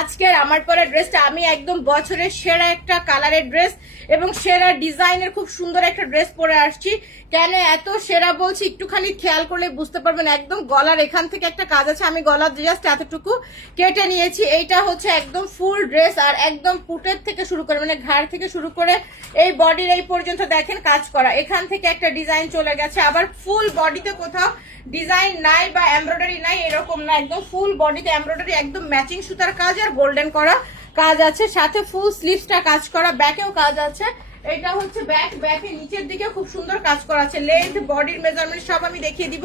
আজকের আমার পরা ড্রেসটা আমি একদম বছরের সেরা একটা কালারের ড্রেস এবং সেরা ডিজাইনের খুব সুন্দর একটা ড্রেস পরে আসছি। কেন এত সেরা বলছি একটুখানি খেয়াল করলে বুঝতে পারবেন। একদম গলার এখান থেকে একটা কাজ আছে, আমি গলার জাস্ট এতটুকু কেটে নিয়েছি। এইটা হচ্ছে একদম ফুল ড্রেস আর একদম পুটের থেকে শুরু করে মানে ঘাড় থেকে শুরু করে এই বডির এই পর্যন্ত দেখেন কাজ করা। এখান থেকে একটা ডিজাইন চলে গেছে, আবার ফুল বডিতে কোথাও ডিজাইন নাই বা এমব্রয়ডারি নাই এরকম না, একদম ফুল বডিতে এমব্রয়ডারি, একদম ম্যাচিং সুতার কাজ আর গোল্ডেন করা কাজ আছে, সাথে ফুল স্লিভসটা কাজ করা, ব্যাকেও কাজ আছে। এটা হচ্ছে ব্যাকে নিচের দিকে খুব সুন্দর কাজ করা আছে, লেন্থ বডির মেজারমেন্ট সব আমি দেখিয়ে দিব।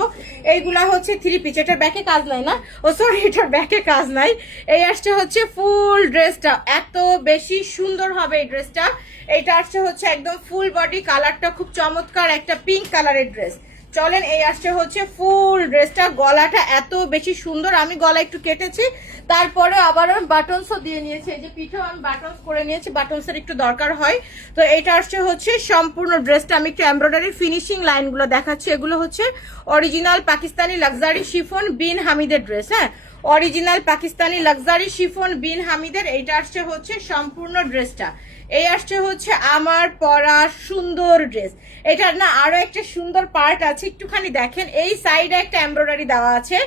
এইগুলা হচ্ছে থ্রি পিস, এটার ব্যাকে কাজ নাই না, ও সরি এটার ব্যাকে কাজ নাই। এই আসছে হচ্ছে ফুল ড্রেসটা, এত বেশি সুন্দর হবে এই ড্রেসটা। এইটা আসছে হচ্ছে একদম ফুল বডি, কালারটা খুব চমৎকার একটা পিঙ্ক কালারের ড্রেস। চলেন এই আসছে হচ্ছে ফুল ড্রেসটা, গলাটা এত বেশি সুন্দর, আমি গলা একটু কেটেছি, তারপরে আবার আমি বাটনসও দিয়ে নিয়েছি, এই যে পিঠেও আমি বাটনস করে নিয়েছি, বাটনসের একটু দরকার হয়। তো এটা আসছে হচ্ছে সম্পূর্ণ ড্রেসটা, আমি একটু এমব্রয়ডারি ফিনিশিং লাইনগুলো দেখাচ্ছি। এগুলো হচ্ছে অরিজিনাল পাকিস্তানি লাক্সারি শিফন বিন হামিদের ড্রেস, হ্যাঁ অরিজিনাল পাকিস্তানি লাক্সারি শিফন বিন হামিদের। এইটা আসছে হচ্ছে সম্পূর্ণ ড্রেসটা। এই আসছে হচ্ছে আমার পরা সুন্দর ড্রেস। এটার না আরো একটা সুন্দর পার্ট আছে, একটুখানি দেখেন। এই সাইডে একটা এমব্রয়ডারি দেওয়া আছে,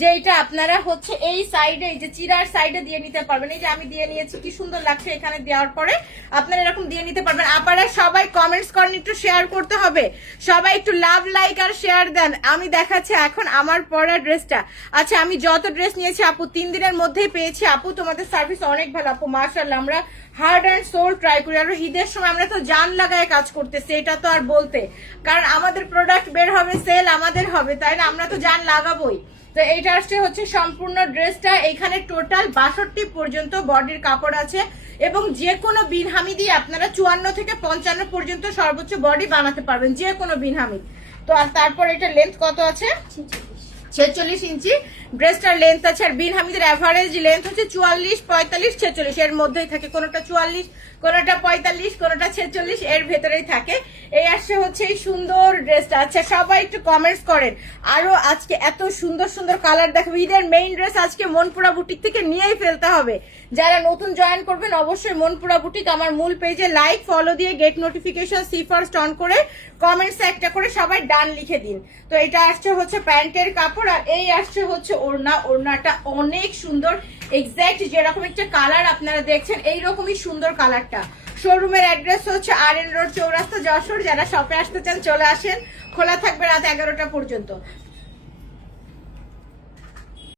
যেটা আপনারা হচ্ছে এই সাইডে এই যে চিরার সাইডে দিয়ে নিতে পারবেন। এই যে আমি দিয়ে নিয়েছি, কি সুন্দর লাগছে এখানে দেওয়ার পরে, আপনারা এরকম দিয়ে নিতে পারবেন। আপনারা সবাই কমেন্টস করেন, একটু শেয়ার করতে হবে, সবাই একটু লাভ লাইক আর শেয়ার দেন। আমি দেখাচ্ছি এখন আমার পরা ড্রেসটা। আচ্ছা আমি যত ড্রেস নিয়েছি আপু 3 দিনের মধ্যেই পেয়েছি। আপু তোমাদের সার্ভিস অনেক ভালো আপু, মাশাআল্লাহ। আমরা হার্ড অ্যান্ড সোল ট্রাই করি, আর ঈদের সময় আমরা তো জান লাগায় কাজ করতেছি, এটা তো আর বলতে, কারণ আমাদের প্রোডাক্ট বের হবে, সেল আমাদের হবে, তাই না, আমরা তো জান লাগাবোই। তো এইটা আসছে হচ্ছে সম্পূর্ণ ড্রেসটা। এখানে টোটাল 62 পর্যন্ত বডির কাপড় আছে এবং যে কোনো বিন হামিদি আপনারা 54 থেকে 55 পর্যন্ত সর্বোচ্চ বডি বানাতে পারবেন, যে কোনো বিন হামিদ। তো আর তারপর এটা লেন্থ কত আছে, 46 ইঞ্চি ড্রেসটার লেন্থ আছে। আর বিন হামিদের অ্যাভারেজ লেন্থ হচ্ছে 44, 45, 46 এর মধ্যেই থাকে, কোনোটা 44, কোনোটা 45, কোনোটা 46 এর ভেতরেই থাকে। এই আসছে হচ্ছে এই সুন্দর ড্রেসটা। আচ্ছা সবাই একটু কমেন্টস করেন, আরো আজকে এত সুন্দর সুন্দর কালার দেখাবো। ঈদের মেইন ড্রেস আজকে মনপুরা বুটিক থেকে নিয়েই ফেলতে হবে। যারা নতুন জয়েন করবেন অবশ্যই মনপুরা বুটিক আমার মূল পেজে লাইক ফলো দিয়ে get notification see first on করে কমেন্টস একটা করে সবাই ডান লিখে দিন। তো এটা আসছে হচ্ছে প্যান্টের কাপড়, আর এই আসছে হচ্ছে ওড়না। ওড়নাটা অনেক সুন্দর, এক্স্যাক্ট যেরকম একটা কালার আপনারা দেখছেন এইরকমই সুন্দর কালারটা। শোরুমের অ্যাড্রেস হচ্ছে RN রোড, চৌরাস্তা, যশোর। যারা শপে আসতে চান চলে আসেন, খোলা থাকবে রাত 11টা পর্যন্ত।